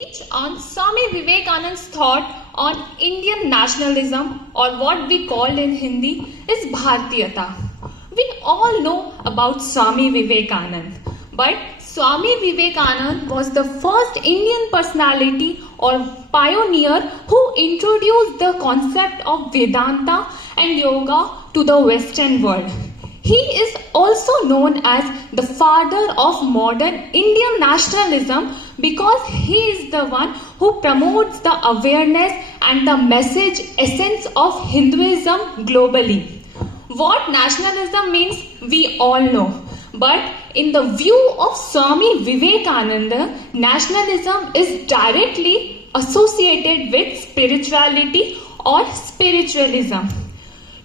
Speech on Swami Vivekananda's thought on Indian nationalism, or what we call in Hindi is Bharatiyata. We all know about Swami Vivekananda, but Swami Vivekananda was the first Indian personality or pioneer who introduced the concept of Vedanta and yoga to the Western world. He is also known as the father of modern Indian nationalism because he is the one who promotes the awareness and the message essence of Hinduism globally. What nationalism means, we all know. But in the view of Swami Vivekananda, nationalism is directly associated with spirituality or spiritualism.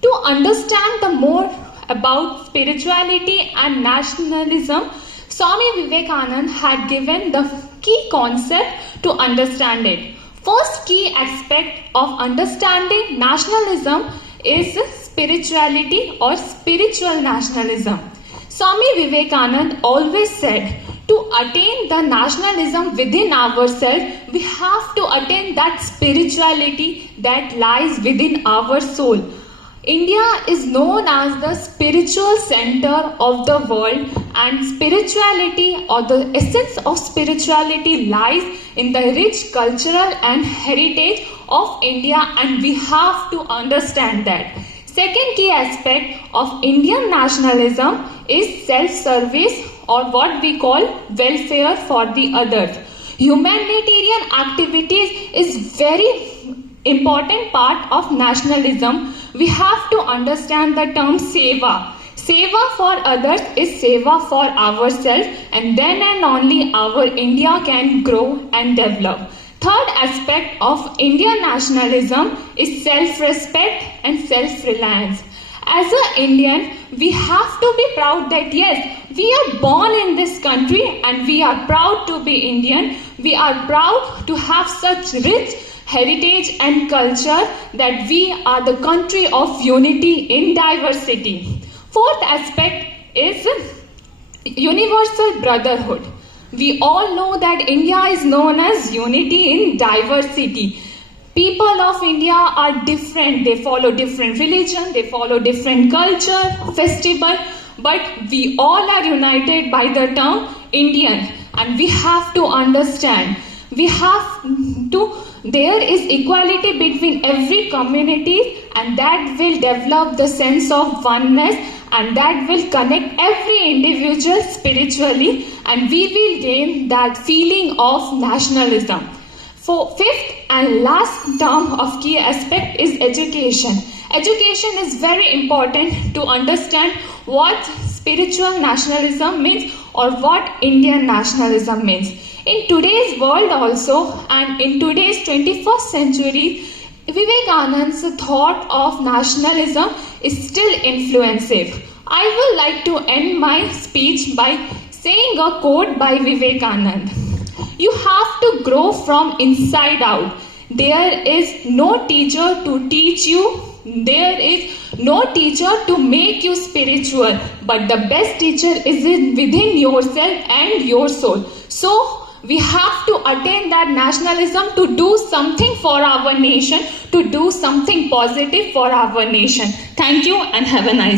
To understand the more about spirituality and nationalism, Swami Vivekananda had given the key concept to understand it. First key aspect of understanding nationalism is spirituality or spiritual nationalism. Swami Vivekananda always said, to attain the nationalism within ourselves, we have to attain that spirituality that lies within our soul. India is known as the spiritual center of the world, and spirituality or the essence of spirituality lies in the rich cultural and heritage of India, and we have to understand that. Second key aspect of Indian nationalism is self-service, or what we call welfare for the others. Humanitarian activities is very important part of nationalism. We have to understand the term seva. Seva for others is seva for ourselves, and then and only our India can grow and develop. Third aspect of Indian nationalism is self-respect and self-reliance. As an Indian, we have to be proud that yes, we are born in this country and we are proud to be Indian. We are proud to have such rich heritage and culture that we are the country of unity in diversity. Fourth aspect is universal brotherhood. We all know that India is known as unity in diversity. People of India are different. They follow different religion, they follow different culture, festival, but we all are united by the term Indian, and we have to understand. There is equality between every community, and that will develop the sense of oneness, and that will connect every individual spiritually, and we will gain that feeling of nationalism. For fifth and last term of key aspect is education. Education is very important to understand what spiritual nationalism means or what Indian nationalism means. In today's world also, and in today's 21st century, Vivekananda's thought of nationalism is still influensive. I would like to end my speech by saying a quote by Vivekananda. You have to grow from inside out. There is no teacher to teach you. There is no teacher to make you spiritual. But the best teacher is within yourself and your soul. So, we have to attain that nationalism to do something for our nation, to do something positive for our nation. Thank you and have a nice day.